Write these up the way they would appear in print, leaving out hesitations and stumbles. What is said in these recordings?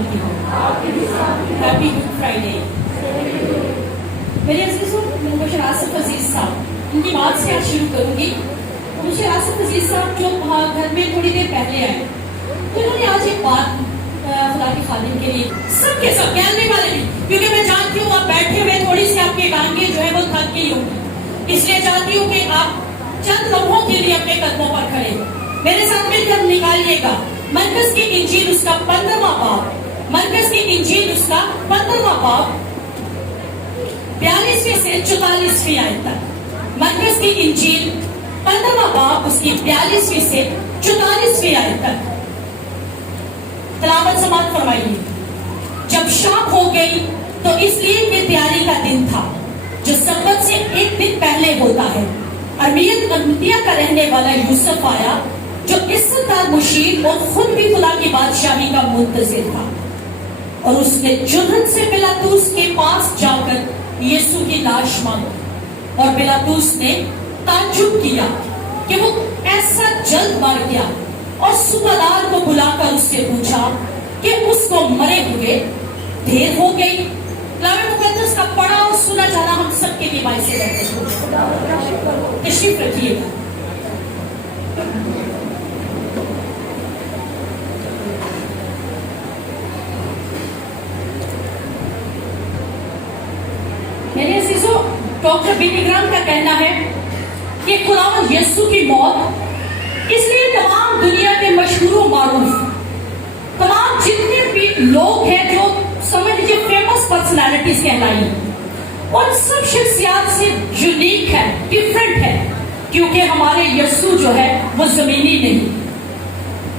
सलामती हो। Happy good Friday. मेरे अजीजों, मैं मुबशर आसिफ अजीज साहब उनकी बात से आज शुरू करूंगी। मुबशर आसिफ अजीज साहब जो घर में थोड़ी देर पहले आए, तो उन्होंने आज एक बात खुदा के खादिम के लिए सबके सब कहने वाले भी, क्योंकि मैं जानती हूँ आप बैठे हुए थोड़ी सी आपके टांगे जो है वो थक गई होंगी, इसलिए चाहती हूँ कि आप चंद लम्हों के लिए अपने कदमों पर खड़े हो। मेरे साथ मिलकर निकालिएगा मरकज की इंजील उसका 15वां बाब, मरकज की इंजील उसका 15वां बाब 42वीं से 44वीं आयत तक। मरकज की इंजील 15वां बाब उसकी 42वीं से 44वीं आयत तक तिलावत समाप्त फरमाइए। जब शाम हो गई तो इसलिए कि तैयारी का दिन था जो सब्बत से एक दिन पहले होता है। अरमिया का रहने वाला यूसुफ आया जो इज्जतदार मुशीर और खुद भी खुदा की बादशाही का मुंतजिर था, और उसने जुर्रत से पिलातूस के पास जाकर यीशु की लाश मांगी। और पिलातूस ने ताज्जुब किया कि वो ऐसा जल्द मर गया, और सूबादार को बुलाकर उससे पूछा कि उसको मरे हुए देर हो गई। कलाम मुकद्दस का पढ़ा और सुना जाना हम सबके लिए बाइस तशरीफ रखिएगा। मेरे अजीजों, डॉक्टर बिली ग्राहम का कहना है कि खुदावंद यीशु की मौत इसलिए तमाम दुनिया के मशहूर मारूफ तमाम जितने भी लोग हैं जो समझ लीजिए फेमस पर्सनालिटीज कहलाई, और सब शख्सियात से यूनिक है, डिफरेंट है, क्योंकि हमारे यीशु जो है वो जमीनी नहीं,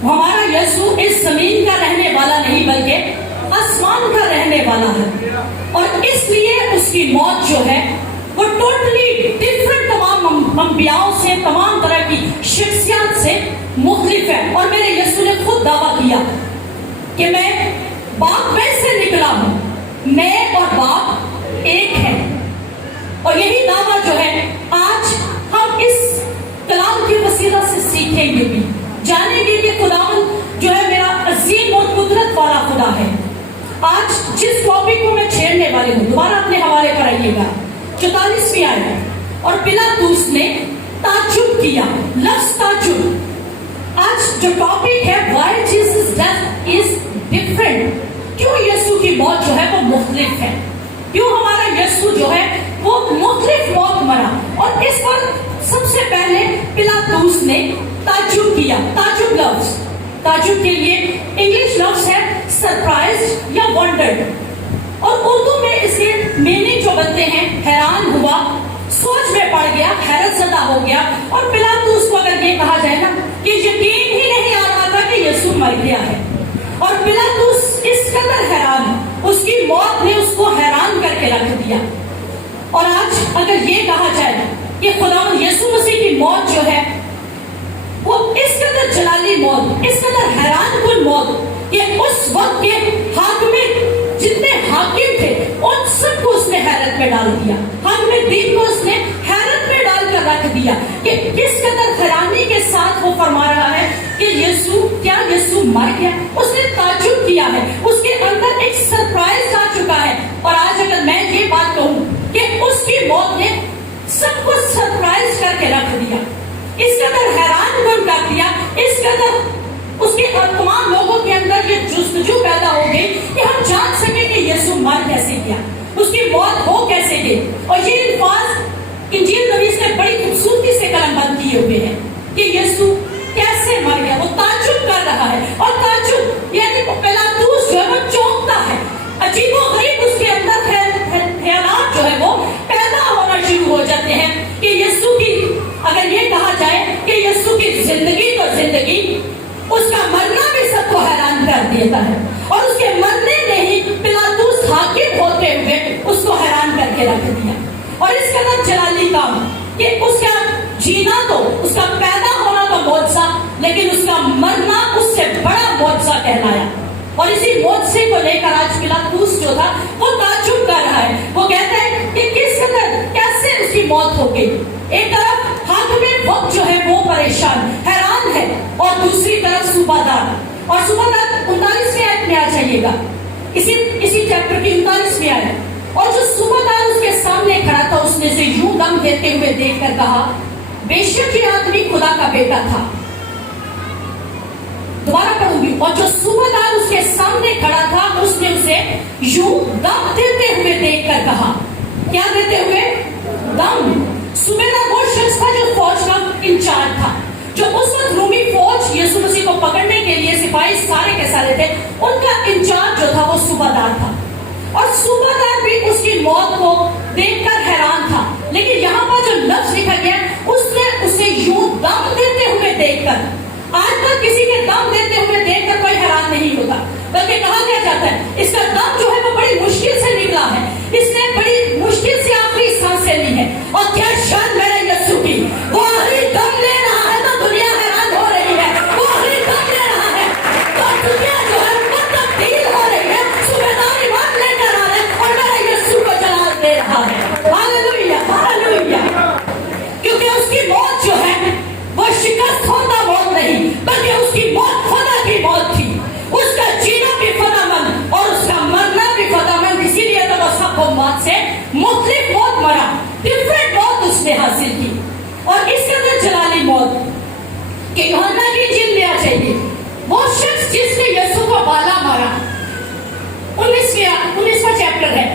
हमारा यीशु इस जमीन का रहने वाला नहीं बल्कि आसमान का रहने वाला है। और इसलिए उसकी मौत जो है वो टोटली डिफरेंट तमाम अंबियाओं से, तमाम तरह की शख्सियत से मुख्तलिफ है। और मेरे यीशु ने खुद दावा किया कि मैं बाप में से निकला हूं, मैं और बाप एक है। और यही दावा जो है आज हम इस कलाम के वसीला से सीखेंगे भी, जानेंगे कि खुदावंद जो है मेरा अजीम और कुदरत वाला खुदा है। आज जिस टॉपिक को मैं छेड़ने वाली हूँ, दोबारा अपने हवाले पर आइएगा, 44वीं आयत। और पिलातूस ने ताज्जुब किया, लफ्ज ताज्जुब। आज जो टॉपिक है why Jesus death is different, क्यों यीशु की मौत जो है वो मुख्तलिफ है, क्यों हमारा यीशु जो है वो मुख्तलिफ मौत मरा। और इस पर सबसे पहले पिलातूस ने ताज्जुब किया। ताज्जुब लफ्ज, ताज्जुब के लिए इंग्लिश लफ्ज है सरप्राइज या वंडर्ड, और उर्दू में इसके मीनिंग जो बनते हैं हैरान हुआ, सोच में पड़ गया, हैरत ज़दा हो गया। और पिलातूस को अगर ये कहा जाए ना कि यकीन ही नहीं आ रहा था कि यीशु मर गया है, और पिलातूस इस कदर हैरान, उसकी मौत ने उसको हैरान करके रख दिया। और आज अगर ये कहा जाए कि खुदावंद यीशु मसीह की मौत जो है वो इस कदर जलाली मौत, इस कदर हैरान कुन मौत, ये उस वक्त के हाकिम जितने हाकिम थे उन सबको उसने हैरत में डाल दिया, हाकिम दीन को उसने हैरत में डालकर रख दिया कि किस कदर हैरानी के साथ वो फरमा रहा है कि यीशु, क्या यीशु मर गया। उसने ताज्जुब किया है, उसके अंदर एक सरप्राइज आ चुका है। और आज अगर मैं ये बात कहूँ कि उसकी मौत ने सबको सरप्राइज करके रख दिया, इस कदर हैरान कर दिया, इस कदर उसके तमाम लोगों के अंदर ये जुस्तजू पैदा हो गई कि हम जान सके कि यीशु मर कैसे गया, उसकी मौत हो कैसे गई। और ये अल्फाज इंजील नबी ने बड़ी खूबसूरती से कलमबंद किए हुए हैं कि यीशु कैसे मर गया। वो ताज्जुब कर रहा है, और ताज्जुब यानी पिलातूस जो है वो चौंकता है, अजीबोगरीब उसके अंदर ख्यालात जो है वो पैदा होना शुरू हो जाते हैं कि यीशु की, अगर ये कहा जाए कि यीशु की जिंदगी तो जिंदगी, उसका मरना भी सबको हैरान कर देता है। और उसके मरने ने ही पिलातूस हाकिम होते हुए उसको हैरान करके रख दिया। और इस कदर जलाली काम कि उसका जीना तो, उसका पैदा होना तो मौजज़ा, लेकिन उसका मरना उससे बड़ा मौजज़ा कहलाया। और इसी मौजज़े को लेकर आज पिलातूस जो था वो ताज्जुब कर रहा है। वो कहता है कि किस कदर कैसे उसकी मौत हो गई। एक तरफ हाकिम वक्त जो है वो परेशान हैरान है, और दूसरी तरफ सूबादार। और सूबादार 39वें आयत में आ जाइएगा, इसी चैप्टर की 39वीं आयत। और जो सूबेदार उसके सामने खड़ा था उसने उसे यूं दम देते हुए देखकर कहा, बेशक ये आदमी खुदा का बेटा था। दोबारा पढ़ूंगी। और जो सूबेदार उसके सामने खड़ा था उसने उसे यूं दम देते हुए देखकर कहा, क्या देते हुए? दम। सूबेदार वो शख्स था जो फौज का इंचार्ज था, जो उस वक्त रूमी फौज यीशु मसीह को पकड़ने के लिए सिपाही सारे के सारे थे, उनका इंचार्ज जो था वो सूबेदार था। और सूबेदार भी उसकी मौत को देखकर हैरान था। लेकिन यहाँ पर जो लफ्ज लिखा गया, उसने उसे यूं दम देते हुए देखकर, आज तक किसी के दम देते हुए देखकर कोई हैरान नहीं होता, बल्कि कहा क्या जाता है इसका दम जो है वो बड़ी मुश्किल से निकला है, इसने बड़ी मुश्किल से आखिरी सांसें ली है। और क्या शान मेरे यीशु की, वो आखिरी दम ले रहा है तो दुनिया हैरान हो रही है। वो आखिरी दम ले रहा है तो दुनिया जो है वो तब्दील हो रही है। सूबेदार ईमान लेकर आ रहे हैं और मेरे यीशु को जलाल दे रहा है। Hallelujah, hallelujah. क्योंकि उसकी मौत जो है वो शिकस्त होता मौत नहीं, बल्कि उसकी मौत खुदा की मौत थी। उसका जीना भी खुदामंद और उसका मरना भी खुदामंद, इसीलिए तो वो सबको मौत से मुख्तलिफ मौत मरा, डिफरेंट मौत उसने हासिल की। और इसके अंदर जलाली मौत कि यूहन्ना की इंजील में आ जाइए, वो शख्स जिसने यीशु को बाला मारा, 19वां चैप्टर है,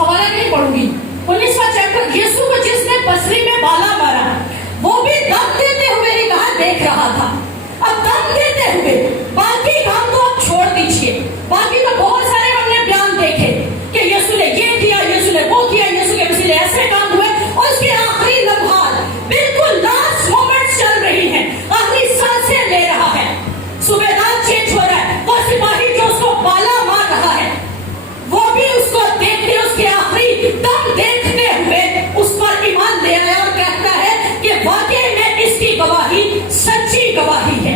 हवाला नहीं पढ़ूंगी, 19वां चैप्टर, यीशु को जिसने पसरी में बाला मारा, वो भी दम देते हुए निगाह देख रहा था। अब दम देते हुए, बाकी काम तो आप छोड़ दीजिए, बाकी तो बहुत सारे हमने बयान देखे कि यीशु ने ये किया, यीशु ने वो किया, यीशु के वसीले ऐसे काम हुए, और उसके आखिरी लम्हात, बिल्कुल लास्ट मोमेंट्स चल रही हैं, आखिरी सांसें ले रहा है। सूबेदार चेंज हो रहा है, वो सिपाही जो उसको बाला मार रहा है, वो भी उसको देखते, उसके आखिरी दम देखते हुए उस पर ईमान ले आया और कहता है कि वाकई में इसकी गवाही सच्ची गवाही है।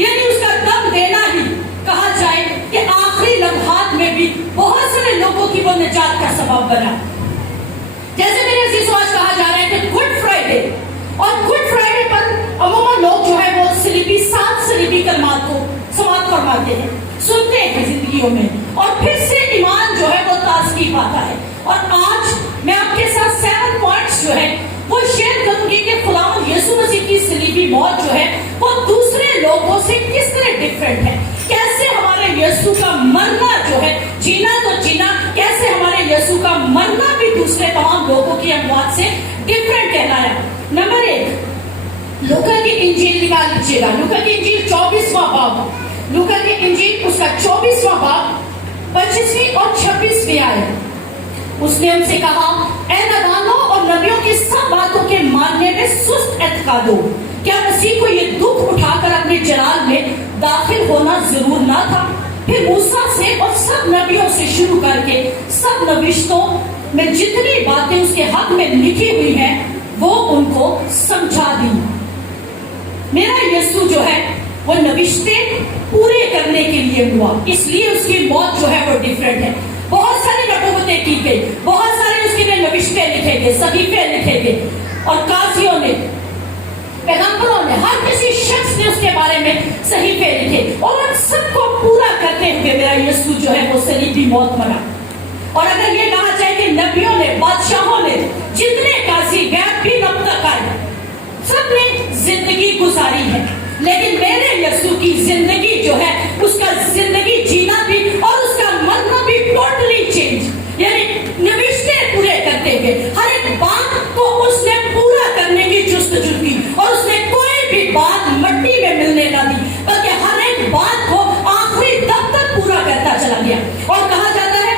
यानी उसका दम देना ही कहा जाए कि आखिरी लम्हात में भी बहुत सारे लोगों की वो निजात का सबब बना। जैसे मेरे अजीज़ों, आज कहा जा रहा है कि गुड फ्राइडे, और गुड फ्राइडे पर अमूमन लोग जो है वो सात सलीबी कलमात को समाप्त फरमाते हैं, सुनते हैं जिंदगियों में, और फिर से ईमान जो है वो ताजगी पाता है। और आज मैं आपके साथ 7 पॉइंट्स जो है वो शेयर करूंगी कि खुदावंद यीशु मसीह की सलीबी मौत जो है वो दूसरे लोगों से किस तरह डिफरेंट है, कैसे हमारे यीशु का मरना जो है, जीना तो जीना, कैसे हमारे यीशु का मरना भी दूसरे तमाम लोगों की अमवात से डिफरेंट कहलाया। नंबर 1, लूका की इंजील निकाल लीजिएगा, लूका की इंजील 24वां बाब, लूका की इंजील उसका 24वां बाब 25वीं और 26वीं आयत। उसने उनसे कहा, ऐ नादानों और नबियों की सब बातों के मानने में सुस्त एतकादो, क्या मसीह को ये दुख उठाकर अपने जलाल में दाखिल होना जरूर ना था? फिर मूसा से और सब नबियों से शुरू करके सब नविश्तों में जितनी बातें उसके हक में लिखी हुई हैं वो उनको समझा दी। मेरा यीशु जो है वो नविश्ते पूरे करने के लिए हुआ, इसलिए उसकी मौत जो है वो डिफरेंट है। बहुत सारी नबूवतें की गई, बहुत सारे उसके लिए नविश्ते लिखे गए, सहीफे लिखे गए, और काजियों ने, पैगंबरों ने, हर किसी शख्स ने उसके बारे में सहीफे लिखे, और उन सबको पूरा करते हुए मेरा यीशु जो है वो सलीबी मौत मरा। और अगर ये कहा जाए कि नबियों ने, बादशाहों ने, जितने काजी गैर भी नब तक आए, सबने जिंदगी गुजारी है, लेकिन मेरे यीशु की जिंदगी जो है उसका जिंदगी जीना भी और उसका मरना भी टोटली चेंज। यानी नविश्ते पूरे करते हुए हर एक बात को उसने पूरा करने की जुस्तजू की, और उसने कोई भी बात मट्टी में मिलने ना दी, बल्कि हर एक बात को आखिरी दम तक पूरा करता चला गया। और कहा जाता है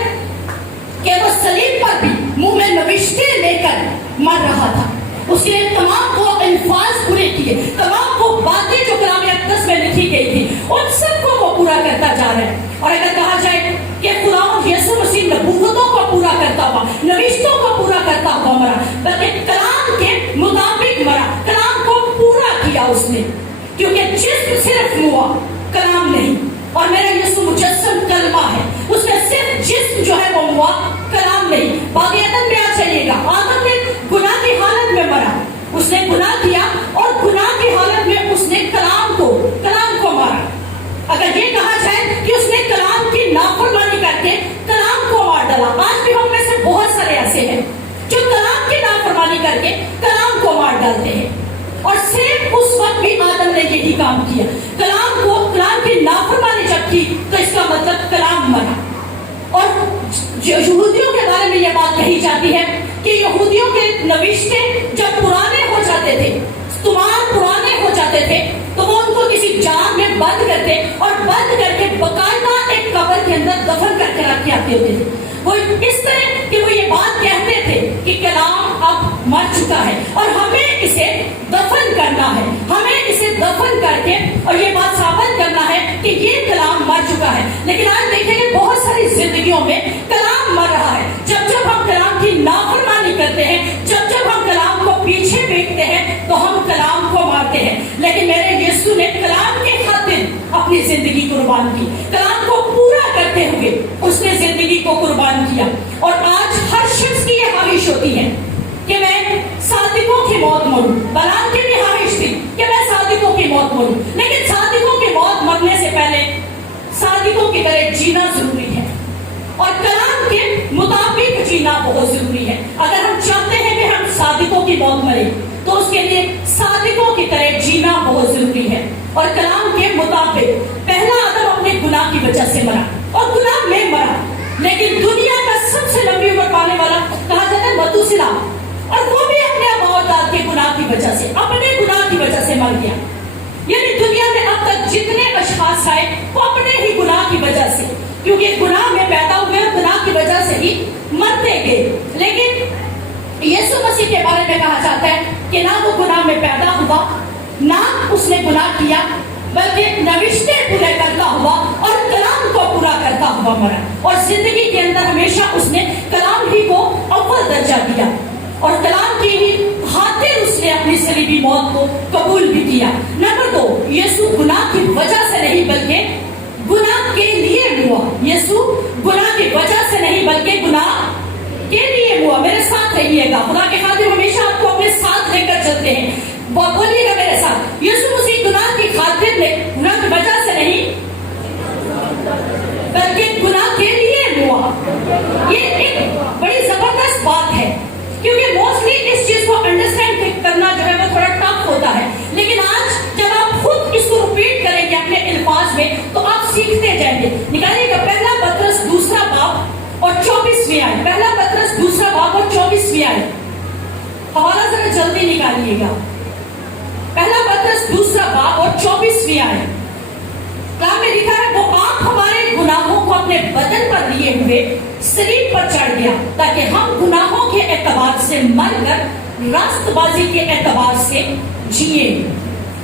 कि वो सलीब पर भी मुंह में नविश्ते लेकर मर रहा था, उसके तमाम वो अल्फाज पूरे किए, तमाम वो बातें जो कलाम अक़दस में लिखी गई थी, उन सबको वो पूरा करता जा रहा है। और अगर कहा जाए कि खुदावंद यीशु मसीह नबूवतों को पूरा करता हुआ, नविश्तों को पूरा करता हुआ मरा, बल्कि कलाम के मुताबिक मरा, कलाम को पूरा किया उसने, क्योंकि जिस्म सिर्फ हुआ, कलाम नहीं। और मेरा यीशु मुजस्सम कलमा है, उसका सिर्फ जिस्म जो है वो हुआ, कलाम नहीं। बाकी आदम में आ जाइएगा, आदम ने गुनाह की हालत में मरा, उसने गुनाह किया और गुनाह की हालत में उसने कलाम को मारा। अगर ये कहा जाए कि उसने कलाम की नाफरमानी करके काम किया, कलाम की नाफरमानी जब की तो इसका मतलब कलाम मरा। और यहूदियों के बारे में यह बात कही जाती है कि यहूदियों के नविश्ते जब पुराने हो जाते थे, तुम्हारे पुराने हो जाते थे, तो वो उनको किसी जाग में बंद करते और बंद करके बकायदा एक कब्र के अंदर दफन करके रखे आते होते थे। वो इस तरह कि वो ये बात कहते थे कि कलाम अब मर चुका है और हमें इसे दफन करना है, हमें इसे दफन करके और ये बात साबित करना है कि ये कलाम मर चुका है। लेकिन आज देखेंगे बहुत सारी जिंदगियों में कलाम मर रहा है। जब जब हम कलाम की नाफरमानी करते हैं, जब जब हम कलाम को पीछे फेंकते हैं, तो हम कलाम को मारते हैं। लेकिन मेरे यीशु ने कलाम के खातिर अपनी जिंदगी कुर्बान की, कलाम को पूरा करते हुए उसने जिंदगी को कुर्बान किया। और आज हर शख्स की ये ख्वाहिश होती है कि मैं सादिकों की मौत मरूं। बलाम की भी ख्वाहिश थी कि मैं सादिकों की मौत मरूं, लेकिन सादिकों की मौत मरने से पहले सादिकों की तरह जीना जरूरी है और कलाम के मुताबिक जीना बहुत जरूरी है। अगर हम चाहते हैं कि हम सादिकों की मौत मरे, तो उसके लिए सादिकों की तरह जीना बहुत जरूरी है। और कलाम के मुताबिक पहला आदम अपने गुनाह की वजह से मरा और गुनाह में मरा, लेकिन दुनिया का सबसे लंबी उम्र पाने वाला कहा जाता है मथूशिला, और वो भी अपने बाप दाद के गुनाह की वजह से, अपने गुनाह की वजह से मर गया। यानी दुनिया में अब तक जितने अशखास आए वो अपने ही गुनाह की वजह से, क्योंकि गुनाह में पैदा हुए और गुनाह की वजह से ही मरते गए। लेकिन यीशु मसीह के बारे में कहा जाता है कि ना वो गुनाह में पैदा हुआ, ना उसने गुनाह किया, बल्कि नविश्ते पूरे करता हुआ और कलाम को पूरा करता हुआ मरा। और जिंदगी के अंदर हमेशा उसने कलाम ही को अव्वल दर्जा दिया और कलाम की ही खातिर उसने अपनी सलीबी मौत को कबूल भी किया। नंबर 2, यीशु गुनाह की वजह से नहीं बल्कि गुनाह के लिए हुआ। यीशु गुनाह की वजह से नहीं बल्कि गुनाह के लिए हुआ। मेरे साथ रहिएगा, खुदा के खातिर हमेशा आपको अपने साथ लेकर चलते हैं। बोलिएगा मेरे साथ, यीशु मसीह गुनाह की खातिर गुनाह की वजह से नहीं बल्कि गुनाह के लिए हुआ। ये एक बड़ी जबरदस्त बात है, क्योंकि मोस्टली इस चीज को अंडरस्टैंड करना जो है वो थोड़ा टफ होता है। लेकिन आज जब आप खुद इसको रिपीट करेंगे अपने अल्फाज में, तो आप सीखते जाएंगे। निकालिएगा पहला पत्रस दूसरा बाब और 24वीं आयत। पहला पत्रस दूसरा बाब और 24वीं आयत, हवाला जरा जल्दी निकालिएगा। पहला पत्रस दूसरा बाब और 24वीं आयत में लिखा है, वो आप हमारे गुनाहों को अपने बदन पर लिए हुए शरीर पर चढ़ गया, ताकि हम गुनाहों के एतबार से मरकर रास्तबाजी के एतबार से जिए।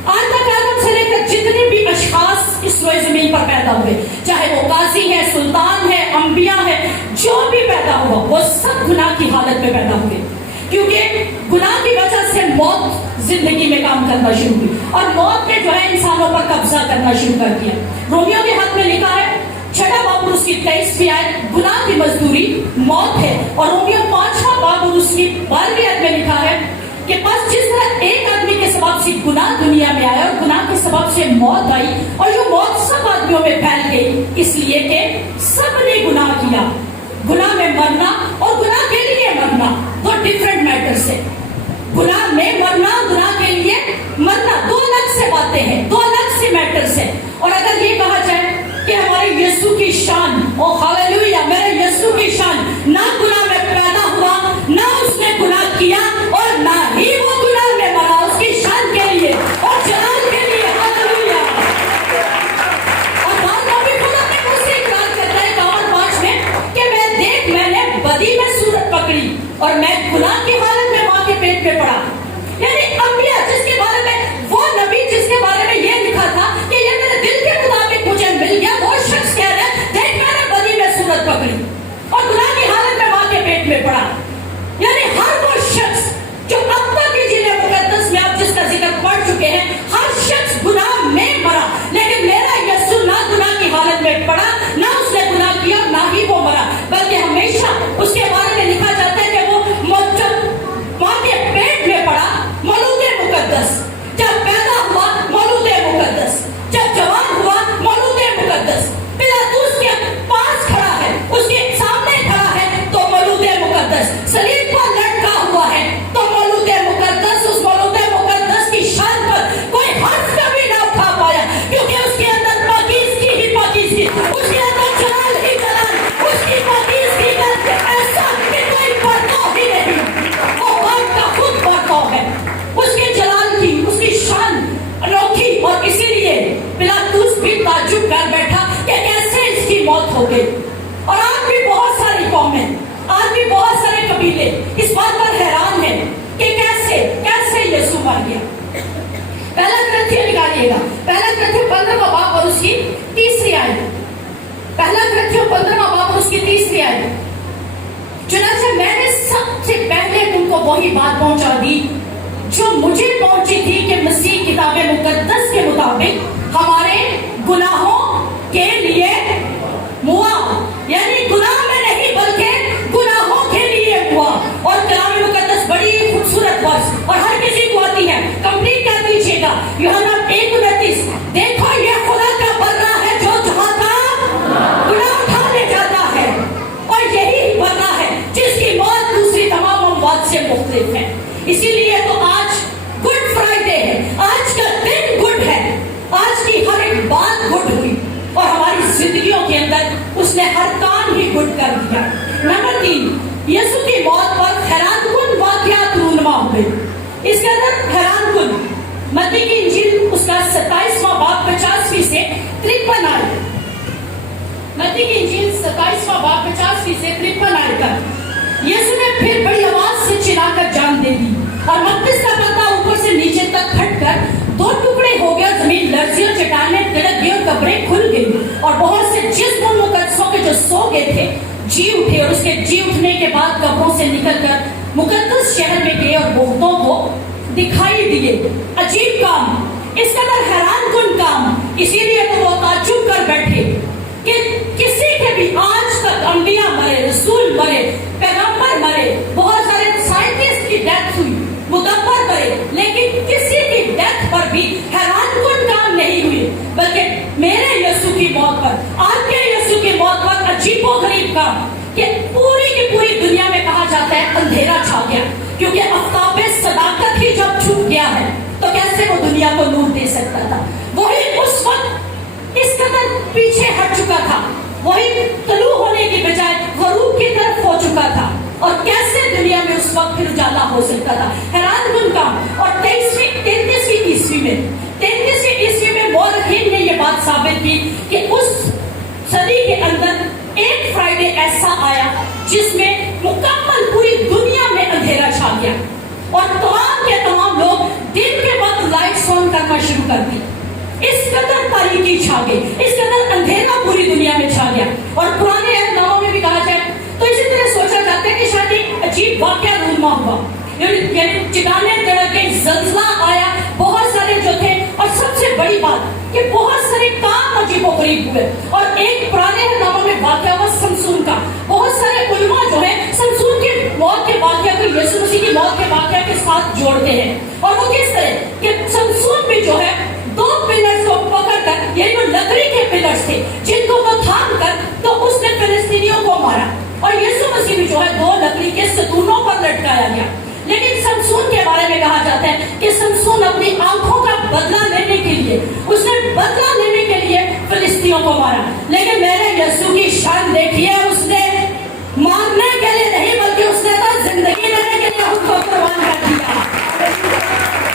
आज तक आदम से लेकर जितने भी अशखास इस रोए जमीन पर पैदा हुए, चाहे वो काजी है, सुल्तान है, अंबिया है, जो भी पैदा हुआ वो सब गुनाह की हालत में पैदा हुए, क्योंकि गुनाह की वजह से मौत जिंदगी में काम करना शुरू हुई और मौत ने जो है इंसानों पर कब्जा करना शुरू कर दिया। रोमियो के हाथ में लिखा है 6वां बाब और उसकी 23वीं आयत, गुनाह की मजदूरी मौत है। और रोमियो 5वां बाब और उसकी 12वीं आयत में लिखा है कि बस जिस तरह एक आदमी के सबब से गुनाह दुनिया में आया और गुनाह के सबब से मौत आई, और जो मौत सब आदमियों में फैल गई, इसलिए कि सबने गुनाह किया। गुनाह में मरना और गुनाह के लिए मरना दो डिफरेंट मैटर्स है। गुनाह में मरना, गुनाह के लिए मरना दो अलग से बातें हैं, दो अलग से मैटर्स है। और अगर ये कहा जाए कि हमारे यीशु की शान, ओ हालेलुया, मेरे यीशु की शान ना गुनाह में पैदा हुआ, ना उसने गुनाह किया और ना ही वो गुनाह में मरा, उसकी शान के लिए और जलाल के लिए, हालेलुया। और बाद में खुद अपने मुंह से इकरार करता है 5 में कि मैंने बदी में सूरत पकड़ी और मैं गुनाह की हालत में मां के पेट में पड़ा। यानी अंबिया जिसके बारे में, वो नबी जिसके बारे में ये लिखा था कि ये मेरे दिल के मुताबिक मुझे मिल गया, वो शख्स कह रहा है देख मैंने बदी में सूरत पकड़ी और गुनाह की हालत में मां के पेट में पड़ा। यानी हर वो शख्स जो अब तक की जिले मुकद्दस में आप जिसका जिक्र पढ़ चुके हैं, हर शख्स गुनाह में मरा, लेकिन मेरा यीशु ना गुनाह की हालत में पड़ा, ना उसने गुनाह किया, ना ही वो मरा, बल्कि हमेशा उसके बारे में लिखा जाता है कि वो जब گئی. اور آج بھی بہت ساری قومیں, آج بھی بہت سارے قبیلے اس بات پر حیران ہیں کہ کیسے یسوع مر گیا. پہلا کرنتھیوں نکالیے گا, پہلا کرنتھیوں 15واں باب اور اس کی 3 آیت. پہلا کرنتھیوں 15واں باب اور اس کی 3 آیت. چنانچہ میں نے سب سے پہلے تم کو وہی بات پہنچا دی جو مجھے پہنچی تھی کہ مسیح کتاب مقدس کے مطابق ہمارے گناہوں کے لیے ہوا, یعنی گناہ میں نہیں بلکہ گناہوں کے لیے ہوا. اور کلام مقدس بڑی خوبصورت ورس اور ہر کسی کو آتی ہے, کمپلیٹ کر دیجیے گا. یوحنا 1:29, دیکھو یہ خدا کا برہ ہے جو جہاں کا گناہ اٹھانے جاتا ہے, اور یہی برہ ہے جس کی موت دوسری تمام اموات سے مختلف ہے. اسی لیے تو آج گڈ فرائیڈے ہے, آج کا دن گڈ ہے, آج کی ہر ایک بات گڈ ہوئی اور ہماری زندگیوں کے اندر اس نے ہر کام ہی گڈ کر دیا. نمبر 3, یسوع کی موت پر حیران کن واقعات رونما ہوئے. اس کے اندر حیران کن متی کی انجیل اس کا 27واں باب 85 سے 53 آیت. متی کی انجیل 27واں باب 85 سے 53 آیت تک. یسوع نے پھر بڑی آواز سے چلا کر جان دے دی اور مقدس کا پتہ اوپر سے نیچے تک پھٹ کر 2 ٹکڑے ہو گیا. زمین لرزی اور چٹانیں تڑک گئی اور قبریں کھل گئی اور بہت سے جسم مقدسوں کے جو سو گئے تھے جی اٹھے, اور اس کے جی اٹھنے کے بعد قبروں سے نکل کر مقدس شہر میں گئے اور بہتوں کو دکھائی دیے. عجیب کام, اس قدر حیران کن کام. اسی لیے تو وہ تعجب کر بیٹھے کہ کسی کے بھی آج تک انبیاء مرے, رسول مرے, پیغمبر مرے, بہت سارے سائنٹسٹ کی ڈیتھ ہوئی, مدبر مرے, لیکن کسی کی ڈیتھ پر بھی حیران کن کام نہیں ہوئی. بلکہ میرے یسوع کی موت پر, آپ کے یسوع کی موت پر عجیب و غریب کام کہ پوری کی پوری دنیا میں کہا جاتا ہے اندھیرا چھا گیا, کیونکہ آفتاب صداقت ہی جب چھپ گیا ہے تو کیسے وہ دنیا کو نور دے سکتا تھا. وہی اس وقت اس قدر پیچھے ہٹ چکا تھا, وہی طلوع ہونے کی بجائے غروب کی طرف ہو چکا تھا, اور کیسے دنیا میں اس وقت پھر اجالا ہو سکتا تھا. حیران کن کام. اور 33ویں عیسوی میں مورخین نے یہ بات ثابت کی کہ اس صدی کے اندر ایک فرائیڈے ایسا آیا جس میں مکمل پوری دنیا میں اندھیرا چھا گیا اور تمام کے تمام لوگ دن کے وقت لائٹس آن کرنا شروع کر دی. اس قدر تاریکی چھا گئی, اس قدر اندھیرا پوری دنیا میں چھا گیا. اور پرانے عہد ناموں میں بھی کہا جائے تو اسی طرح سوچا جاتا ہے کہ شاید ایک عجیب واقعہ رونما ہوا, یعنی چٹانیں تڑک گئی, زلزلہ آیا, بہت سارے جو تھے, اور سب سے بڑی بات کہ بہت سارے کام عجیب و غریب ہوئے. اور ایک پرانے عہد ناموں میں واقعہ ہوا سمسون کا. بہت سارے علماء جو ہیں سمسون کی موت کے واقعہ کو یسوع مسیح کی موت کے واقعہ کے ساتھ جوڑتے ہیں. اور وہ کس طرح کہ سمسون بھی جو ہے 2 پلرز کو پکڑ کر, یہ جو لکڑی کے پلرز تھے جن کو وہ تھام کر تو اس نے فلسطینیوں کو مارا, اور یسوع مسیح بھی جو ہے 2 لکڑی کے ستونوں پر لٹکایا گیا. لیکن سمسون کے بارے میں کہا جاتا ہے کہ سمسون اپنی آنکھوں کا بدلہ لینے کے لیے, اس نے بدلہ لینے کے لیے فلسطینیوں کو مارا. لیکن میرے یسوع کی شان دیکھیے, اس نے مارنے کے لیے نہیں بلکہ اس نے تو زندگی دینے کے لیے خود کو قربان کر دیا.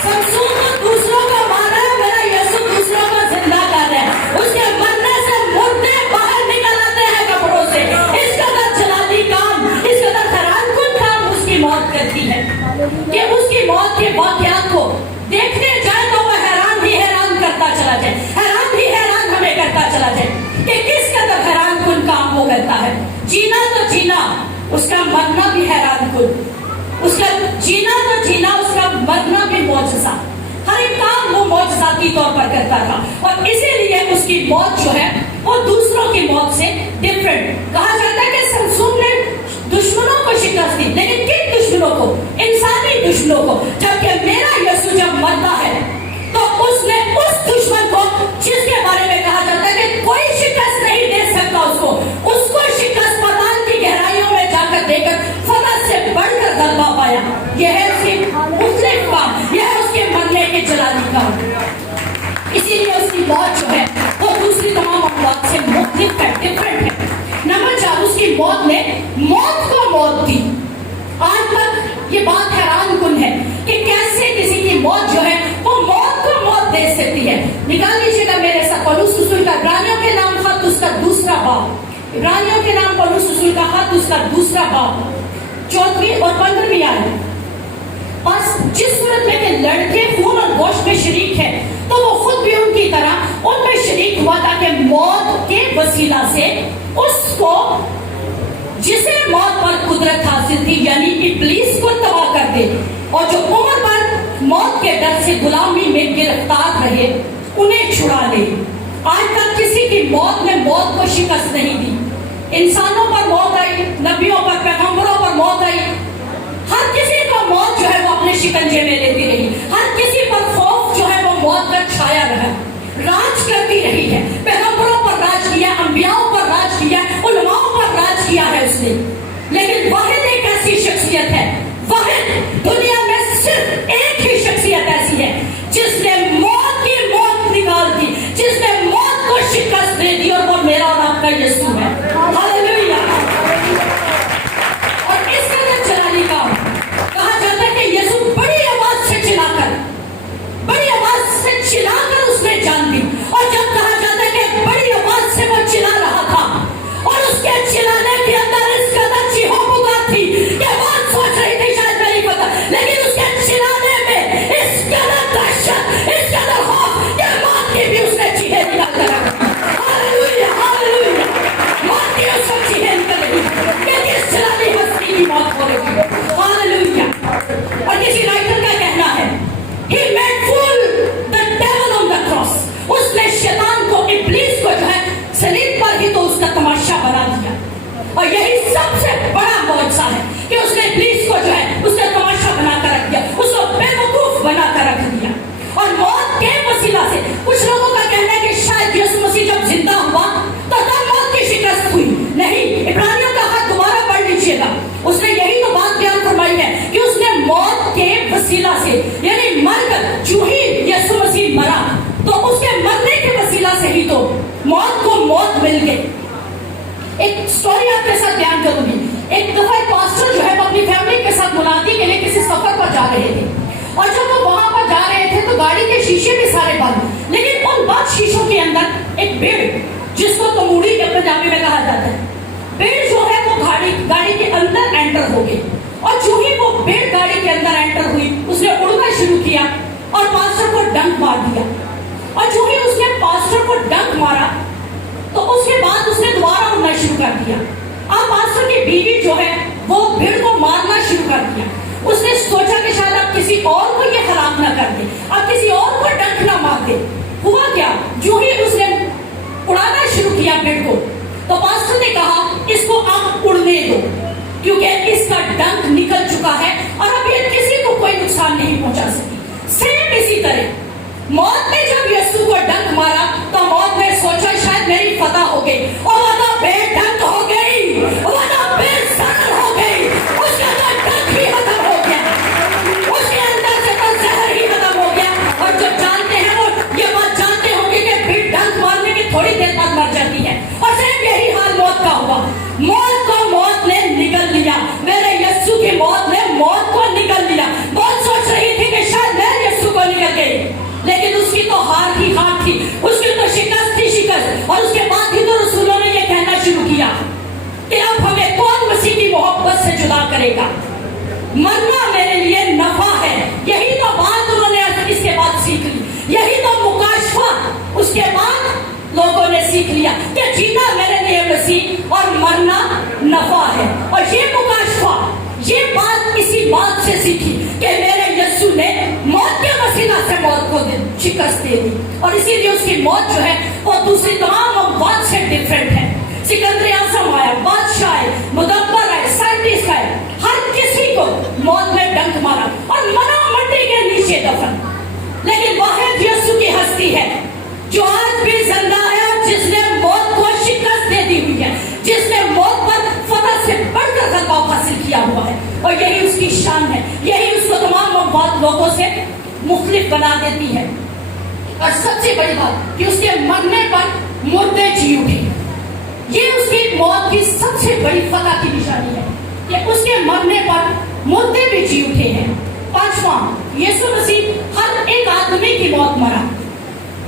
سمسون کو دوسروں کو مارا, میرا یسوع دوسروں کو زندہ کر رہا ہے. اس کے مرنے سے مردے باہر نکل آتے ہیں کپڑوں سے. اس قدر جلالی کام, اس قدر حیران کن کام اس کی موت کرتی ہے کہ اس کی موت کے واقعات کو دیکھنے جائے تو وہ حیران ہی حیران کرتا چلا جائے, حیران ہی حیران ہمیں کرتا چلا جائے کہ کس قدر حیران کن کام وہ کرتا ہے. جینا تو جینا, اس کا مرنا بھی حیران کن, اس کا جینا تو جینا, اس کا مرنا بھی معجزہ. ہر ایک کام وہ معجزاتی طور پر کرتا تھا, اور اسی لیے اس کی موت جو ہے وہ دوسروں کی موت سے ڈفرنٹ. کہا جاتا ہے کہ سمسون نے دشمنوں کو شکست دی, لیکن کن دشمنوں کو؟ انسانی دشمنوں کو. جبکہ میرا یسوع جب مرتا ہے تو اس نے اس دشمن کو جس کے بارے میں کہا جاتا ہے کہ کوئی شکست نہیں دے سکتا اس کو شکست پتال کی گہرائیوں میں جا کر دے کر فتح سے بڑھ کر غلبہ پایا. یہ ہے اس کی مختلف کام, یہ ہے اس کے مرنے کے جلالی کام. اسی لیے اس کی موت جو ہے وہ دوسری تمام اموات سے مختلف ہے, ڈفرنٹ ہے. نمبر 4, اس کی موت نے موت کو موت دی. آج تک یہ بات حیران کن ہے کہ इब्रानियों के नाम पौलुस रसूल का खत उसका 2 बाब 14वीं और 15वीं आयत। बस जिस सूरत में के लड़के खून और गोश्त में शरीक है तो वो खुद भी उनकी तरह उनमें शरीक हुआ ताकि मौत के वसीला से उसको जिसे मौत पर कुदरत हासिल थी यानी इब्लीस को तबाह कर दे, और जो उम्र भर मौत के डर से गुलामी में गिरफ्तार रहे उन्हें छुड़ा ले। आज तक किसी की मौत ने मौत को शिकस्त नहीं दी। इंसानों पर मौत आई, नबियों पर, पैगंबरों पर मौत आई, हर किसी को मौत जो है वो अपने शिकंजे में लेती रही, हर किसी पर खौफ जो है वो मौत का छाया रहा, राज करती रही है। पैगंबरों पर राज किया, अंबियाओं पर राज किया, उलमाओं पर राज किया है उसने। लेकिन वाहिद एक ऐसी शख्सियत है, वाहिद दुनिया में सिर्फ एक ही शख्सियत ऐसी है जिसने मौत की मौत निकाल दी, जिसने मौत को शिकस्त दे दी, और वो मेरा और आपका यीशु है। हालेलुया। और इस कदर चलाने का कहा जाता है कि यीशु बड़ी आवाज से चिल्लाकर उसने जान दी। और जब कहा जाता है कि बड़ी आवाज से वो चिल्ला रहा था और उसके चिल्लाने के अंदर इस कदर चीखों-पुकार थी कि वो सोच रही थी शायद नहीं पता, लेकिन उसके चिल्लाने में इस कदर दहशत, इस कदर खौफ कि मौत की भी उसने चीखें निकाल कर रखी। Hallelujah, hallelujah. मौत की उसने चीखें निकल रही क्योंकि इस चिल्लाने हस्ती की मौत हो रही है। हालेलुया। और किसी राइटर का कहना है He made fool the devil on the cross. उसने शैतान को, इब्लीस को जो है सलीब पर ही तो उसका तमाशा बना दिया। और यही सबसे बड़ा मौजज़ा है कि उसने इब्लीस को जो है उसका तमाशा बना कर रख दिया, उसको बेवकूफ बना कर रख दिया। और मौत के वसीला से कुछ लोगों का कहना है कि शायद यीशु मसीह जब जिंदा हुआ तो तब मौत की शिकस्त हुई। नहीं, इब्रानियों का खत दोबारा पढ़ लीजिएगा, उसने यही तो बात बयान फरमाई है कि उसने मौत के वसीला से, यानी मरकर जो ही यीशु मसीह मरा तो उसके मरने के वसीला से ही तो मौत को मौत मिल गई। एक स्टोरी आपके साथ बयान करूंगी। एक दफा एक पास्टर जो है वो अपनी फैमिली के साथ मुनादी के लिए किसी सफर पर जा रहे थे, और जब वो वहां पर जा रहे थे तो गाड़ी के शीशे भी सारे बंद, लेकिन उन बंद शीशों के अंदर एक भेड़, जिसको तमूड़ी के पंजाबी में कहा जाता है, भेड़ जो है वो गाड़ी के अंदर एंटर हो गई। और जो ही वो भेड़ गाड़ी के अंदर एंटर हुई उसने उड़ना शुरू किया और पास्टर को डंक मार दिया। और जो ही उसने पास्टर को डंक मारा तो उसके बाद उसने दोबारा उड़ना शुरू कर दिया। अब पास्टर की बीवी जो है वो भेड़ को मारना शुरू कर दिया। उसने सोचा कि शायद अब किसी और को ये हलाक ना कर दे, अब किसी और को डंक ना मार दे। हुआ क्या, जो ही उसने उड़ाना शुरू किया भेड़ को तो पास्टर ने कहा इसको अब उड़ने दो, क्योंकि इसका डंक निकल चुका है और अब ये किसी को कोई नुकसान नहीं पहुंचा सकी। सेम इसी तरह मौत ने जब यीशु को डंक मारा तो मौत ने सोचा शायद मेरी फतह हो गई, और वो तो बेडंक हो गई, वो तो बेसर हो गई, उसका तो डंक ही खत्म हो गया, उसके अंदर से तो जहर ही खत्म हो गया। और जो जानते हैं वो ये बात जानते होंगे कि फिर डंक मारने की थोड़ी देर बाद मर जाती है, और सेम यही हाल मौत का हुआ। मौत को मौत ने निकल लिया, मेरे यीशु की मौत ने मौत को निकल लिया। बहुत सोच रही थी कि शायद मैं यीशु को निकल गई, लेकिन उसकी तो हार थी, उसकी तो शिकस्त थी शिकस्त। और उसके बाद ही तो रसूलों ने ये कहना शुरू किया कि अब हमें कौन मसीह की मोहब्बत से जुदा करेगा, मरना मेरे लिए नफा है। यही तो बात उन्होंने इसके बाद सीख ली, यही तो मुकाशफा उसके बाद लोगों ने सीख लिया कि जीना मेरे लिए मसीह और मरना नफा है। और ये मुकाशफा, ये बात इसी बात से सीखी कि मेरे यीशु ने मौत के वसीला से मौत को शिकस्त दे दी, और इसीलिए उसकी मौत जो है वो दूसरी तमाम अमवात से डिफरेंट है। सिकंदर आज़म आया, बादशाह आए, मुदब्बर आए, साइंटिस्ट आए, हर किसी को मौत ने डंक मारा और मना मट्टी के नीचे दफन। लेकिन वाहिद यीशु की हस्ती है जो आज भी जिंदा है, जिसने मौत को शिकस्त दे दी हुई है, जिसने मौत पर फतह से बढ़कर गलबा हासिल किया हुआ है। और यही उसकी शान है, यही उसको तमाम अमवात लोगों से मुख्तलिफ बना देती है। और सबसे बड़ी बात कि उसके मरने पर मुर्दे जी उठे, ये उसकी मौत की सबसे बड़ी फतह की निशानी है कि उसके मरने पर मुर्दे भी जी उठे हैं। पांचवा, यीशु मसीह हर एक आदमी की मौत मरा।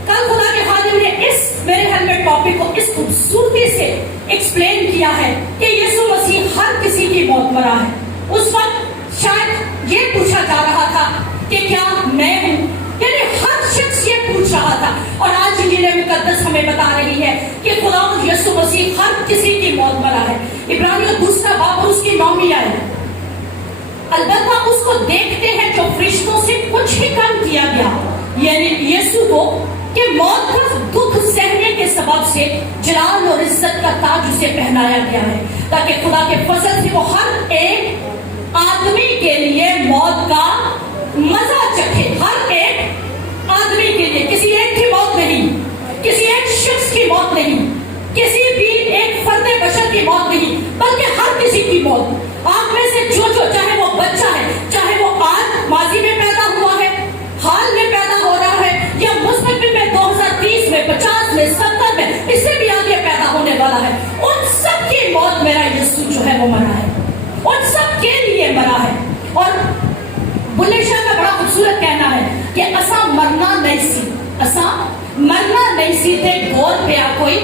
कल खुदा के खादिम ने इस میرے خیال میں ٹاپک کو اس خوبصورتی سے ایکسپلین کیا ہے کہ یسوع مسیح ہر کسی کی موت مرا ہے. اس وقت شاید یہ پوچھا جا رہا تھا کہ کیا میں ہوں، یعنی ہر شخص یہ پوچھ رہا تھا. اور آج انجیل مقدس ہمیں بتا رہی ہے کہ خداوند یسوع مسیح ہر کسی کی موت مرا ہے. عبرانیوں 2 باب اور اس کی 9 آیت. البتہ اس کو دیکھتے ہیں جو فرشتوں سے کچھ ہی کم کیا گیا، یعنی یسوع کو، کہ موت کا دکھ سہنے کے سبب سے جلال اور عزت کا تاج اسے پہنایا گیا ہے، تاکہ خدا کے فضل سے وہ ہر ایک آدمی کے لیے موت کا مزہ چکھے. ہر ایک آدمی کے لیے، کسی ایک کی موت نہیں، کسی ایک شخص کی موت نہیں، کسی بھی ایک فرد بشر کی موت نہیں، بلکہ ہر کسی کی موت. آپ میں سے جو چاہے وہ بچہ ہے، چاہے وہ آج ماضی میں پیدا ہوا ہے، حال میں پیدا ہو رہا ہے، یا مستقبل میں 2030 میں 50 میں 70 میں اس سے بھی آگے پیدا ہونے والا ہے، ان سب کی موت میرا یسوع جو ہے وہ مرا ہے، ان سب کے لیے مرا ہے. اور بلے شاہ کا بڑا خوبصورت کہنا ہے کہ اسا مرنا نہیں سی، اسا مرنا نہیں سی تے گور پیا کوئی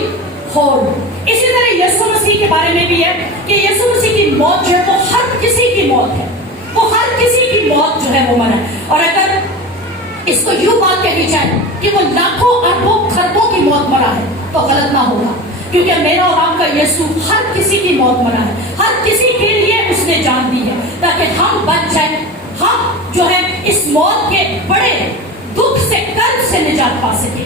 ہور. اسی طرح یسوع مسیح کے بارے میں بھی ہے کہ یسوع مسیح کی موت جو ہے وہ ہر کسی کی موت ہے، وہ ہر کسی کی موت جو ہے وہ مرا ہے. اور اگر اس کو یوں بات کہی جائے کہ وہ لاکھوں اربوں خربوں کی موت مرا ہے تو غلط نہ ہوگا، کیونکہ میرا اور آپ کا یسوع ہر کسی کی موت مرا ہے، ہر کسی کے لیے اس نے جان دی ہے تاکہ ہم بچ جائیں، ہم جو ہے اس موت کے بڑے دکھ سے، کرب سے نجات پا سکیں.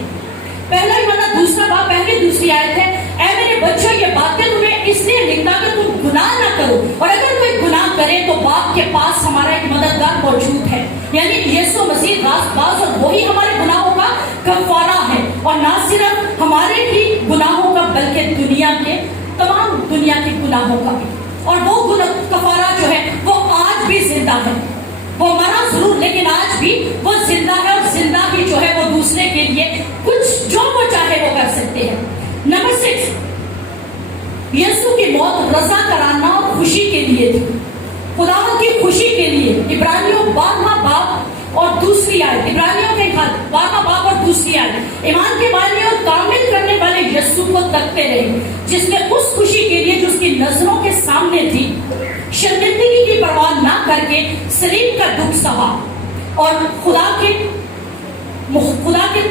پہلا یوحنا 2 باب پہلی دوسری آیت ہے، اے میرے بچوں یہ باتیں تمہیں اس لیے لکھتا کہ تم گناہ نہ کرو، اور اگر کوئی گناہ کرے تو باپ کے پاس ہمارا ایک مددگار موجود ہے، یعنی یسوع مسیح راست باز، اور وہی ہمارے گناہوں کا کفارہ ہے. اور نہ صرف ہمارے ہی گناہوں کا بلکہ تمام دنیا کے گناہوں کا بھی. اور وہ کفارہ جو ہے وہ آج بھی زندہ ہے، وہ مرا ضرور لیکن آج بھی وہ زندہ ہے، اور زندہ بھی جو ہے وہ دوسرے کے لیے کچھ جو وہ چاہے وہ کر سکتے ہیں. نمبر 6، یسوع کی موت رضا کرانا اور خوشی کے لیے تھی، خداوند کی خوشی کے لیے. عبرانیوں 12 باب اور دوسری آیت، عبرانیوں کے 12 باب اور دوسری آیت، ایمان کے بانی اور کامل کرنے والے یسوع کو تکتے رہے جس نے اس خوشی کے لیے جو اس کی نظروں کے سامنے تھی شرمندگی کی پرواہ نہ کر کے صلیب کا دکھ سہا اور خدا کے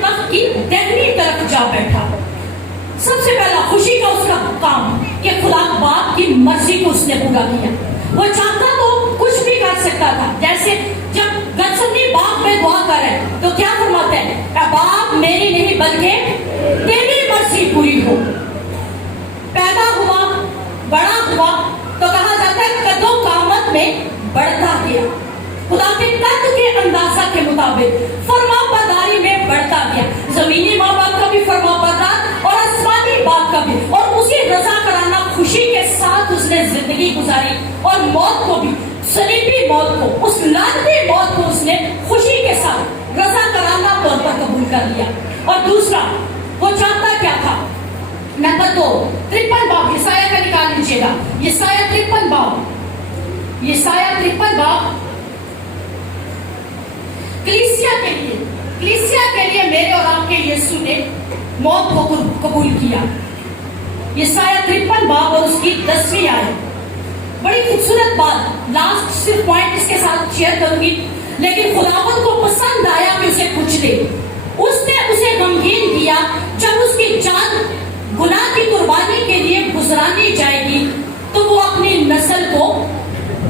تخت کی دہنی طرف جا بیٹھا. سب سے پہلا خوشی کا اس کا کام کہ خدا باپ کی مرضی کو اس نے پورا کیا. وہ چاہتا تو کچھ بھی کر سکتا تھا، جیسے جب گتسمنی باغ میں دعا کرے تو کیا فرماتے ہیں، اے باپ میری نہیں بلکہ تیری مرضی پوری ہو. پیدا ہوا، بڑا ہوا تو کہا جاتا ہے قد و قامت میں بڑھتا گیا، خدا کے قد کے اندازہ کے مطابق فرما برداری میں بڑھتا گیا. زمینی ماں باپ کا بھی فرما بردار اور آسمانی باپ کا بھی، اور اسی رضا کرانا خوشی کے ساتھ اس نے زندگی گزاری، اور موت کو بھی، صلیبی موت کو، اس لعنتی موت کو اس نے خوشی کے ساتھ رضا کرانا طور پر قبول کر لیا. اور دوسرا وہ چاہتا کیا تھا. نمبر 2، 53 باب، یسایہ کا نکال لیجیے گا، یسایہ 53 باب، یسایہ 53 باب. کلیسیا کے لیے میرے اور آپ کے یسوع نے موت کو قبول کیا. یسایہ 53 باب اور اس کی 10ویں آیت. بڑی خوبصورت بات، لاسٹ صرف پوائنٹ اس کے ساتھ شیئر کروں گی. لیکن خداوند کو پسند آیا کہ اسے کچھ دے. اس نے اسے غمگین کیا جب اس کی جان گناہ کی قربانی کے لیے گزرانی جائے گی تو وہ اپنی نسل کو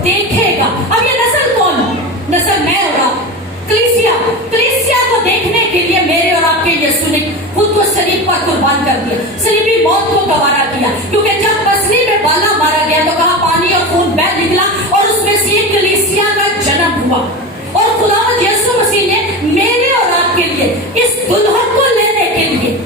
دیکھے گا. اب یہ نسل کون؟ نسل میں اور آپ، کلیسیا کو دیکھنے کے لیے میرے اور آپ کے یسوع نے خود کو صلیب پر قربان کر دیا، صلیبی موت کو گوارا کیا. کیونکہ جب پسلی میں بالا مارا گیا تو کہا پانی اور خون بہہ نکلا، اور اس میں سے کلیسیا کا جنم ہوا. اور خداوند یسوع مسیح نے میرے اور آپ کے لیے، اس دلہن کو لینے کے لیے،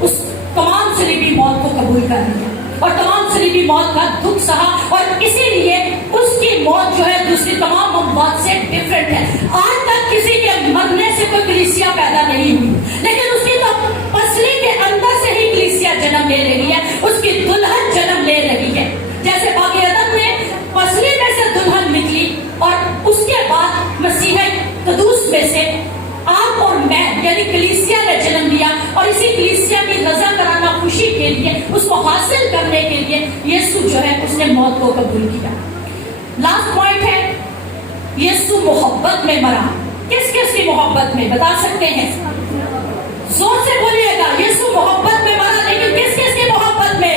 اس تمام صلیبی موت کو قبول کر لیا اور تمام صلیبی موت کا دکھ سہا. اور اسی لیے اس کی موت جو ہے دوسری تمام اموات سے ڈفرنٹ ہے. آج تک کسی کے مرنے سے کوئی کلیسیا پیدا نہیں ہوئی، لیکن اس کی تو پسلی کے اندر سے ہی کلیسیا جنم لے رہی ہے، اس کی دلہن جنم لے رہی ہے. جیسے باغ عدن میں پسلی میں سے دلہن نکلی، اور اس کے بعد مسیح قدوس میں سے آپ اور میں یعنی کلیسیا نے جنم لیا، اور اسی کلیسیا کی رضا کرانا کو حاصل کرنے کے لیے یسوع جو ہے اس نے موت کو قبول کیا. لاسٹ پوائنٹ ہے یسوع محبت میں مرا. کس کس کی محبت میں بتا سکتے ہیں؟ زور سے بولیے گا. یسوع محبت میں مرا, لیکن کس کس کی محبت میں؟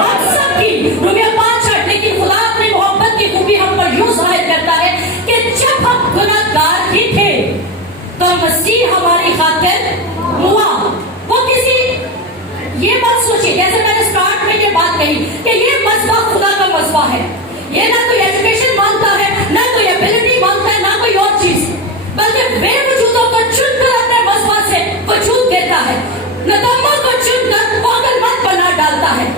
آپ سب کی. رومیہ 5:8. لیکن خدا اپنی محبت کی خوبی ہم پر یوں ظاہر کرتا ہے کہ جب ہم گناہگار ہی تھے تو مسیح ہماری خاطر ہوا. وہ کسی یہ بات سوچیے, جیسے میں نے اسٹارٹ میں یہ بات کہی کہ یہ مذبح خدا کا مذبح ہے. یہ نہ کوئی ایجوکیشن مانگتا ہے, نہ کوئی ایبلٹی مانگتا ہے, نہ کوئی اور چیز, بلکہ بے وجودوں کو چن کر اپنے مذبح سے وجود دیتا ہے. نکموں کو چن کر پاگل مت بنا ڈالتا ہے.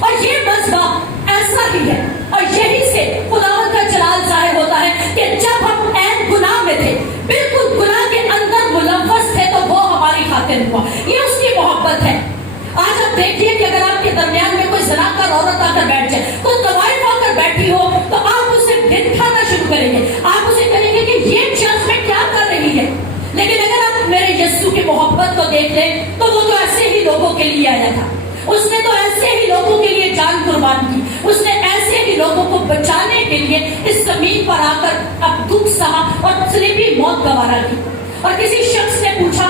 اور یہ مذبح ایسا ہی ہے, اور یہی سے خداوند کا جلال ظاہر ہوتا ہے کہ جب ہم عین گناہ میں تھے, بالکل گناہ کے اندر ملوث تھے, تو وہ ہماری خاطر ہوا. یہ اس کی محبت ہے. آج آپ دیکھیے کہ اگر آپ کے درمیان میں کوئی زناکار عورت آ کر بیٹھ جائے, کوئی طوائف آ کر بیٹھی ہو, تو آپ اسے دن کھانا شروع کریں گے. آپ اسے کہیں گے کہ یہ چرچ میں کیا کر رہی ہے. لیکن اگر آپ میرے یسوع کی محبت کو دیکھ لیں تو وہ تو ایسے ہی لوگوں کے لیے آیا تھا. اس نے تو ایسے ہی لوگوں کے لیے جان قربان کی. اس نے ایسے ہی لوگوں کو بچانے کے لیے اس زمین پر آ کر اب دکھ سہا اور صلیبی موت گوارا کی. اور کسی شخص نے پوچھا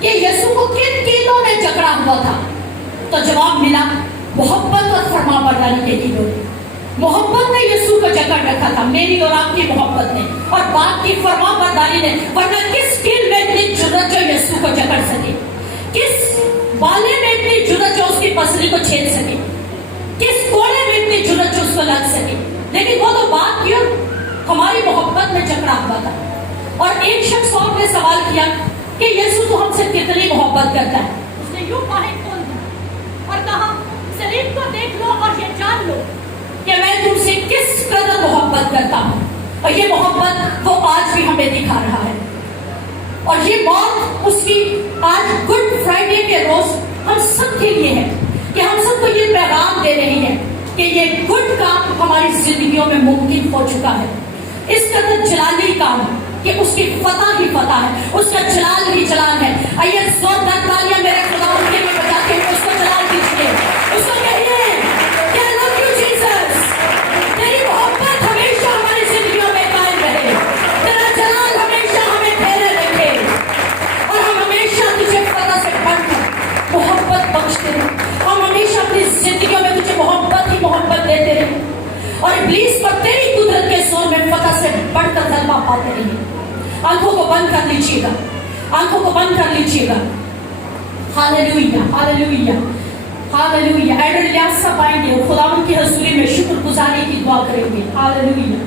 کہ یسوع کو کن کینوں نے جکڑا ہوا تھا, تو جواب ملا محبت اور فرما برداری کے کینوں نے. محبت نے یسوع کو جکڑ رکھا تھا, میری اور آپ کی محبت نے, اور بات کی فرما برداری نے. ورنہ کس کیل میں اتنی جرأت جو یسوع کو جکڑ سکے, کس بالے میں اتنی جرأت جو اس کی پسلی کو چھید سکے, کس کوڑے میں اتنی جرأت جو اس کو لگ سکے. لیکن وہ تو بات کیوں ہماری محبت میں جکڑا ہوا تھا. اور ایک شخص اور نے سوال کیا کہ یسوع تو ہم سے کتنی محبت کرتا ہے. اس نے یوں باہیں کھول دی اور کہا صلیب کو دیکھ لو اور یہ جان لو کہ میں تم سے کس قدر محبت کرتا ہوں. اور یہ محبت وہ آج بھی ہمیں دکھا رہا ہے. اور یہ موت اس کی آج گڈ فرائیڈے کے روز ہم سب کے لیے ہے, کہ ہم سب کو یہ پیغام دے رہی ہے کہ یہ گڈ کام ہماری زندگیوں میں ممکن ہو چکا ہے. اس قدر جلالی کام کہ اس کی فتح ہی فتح ہے, اس کا جلال ہی جلال ہے. آئیے زوردار تالیاں میرے خدا ان کے لیے بجا کے اس کو جلال دیجیے. اس کو کہیے کہ I love you Jesus. تیری محبت ہمیشہ ہماری زندگیوں میں قائم رہے, تیرا جلال ہمیشہ ہمیں پھیلے رکھے, اور ہم ہمیشہ تجھے فتح سے بڑھ کر محبت بخشتے رہیں. ہم ہمیشہ اپنی زندگیوں میں تجھے محبت ہی محبت دیتے رہیں, اور ابلیس پر تیری قدرت کے زور میں فتح سے بڑھ کر غلبہ پاتے رہیں. آنکھوں کو بند کر لیجیے گا, آنکھوں کو بند کر لیجیے گا. Hallelujah hallelujah hallelujah. Elder Ilyas صاحب آئیں گے, خداوند کی حضوری میں شکر گزاری کی دعا کریں گے. ہاللویا.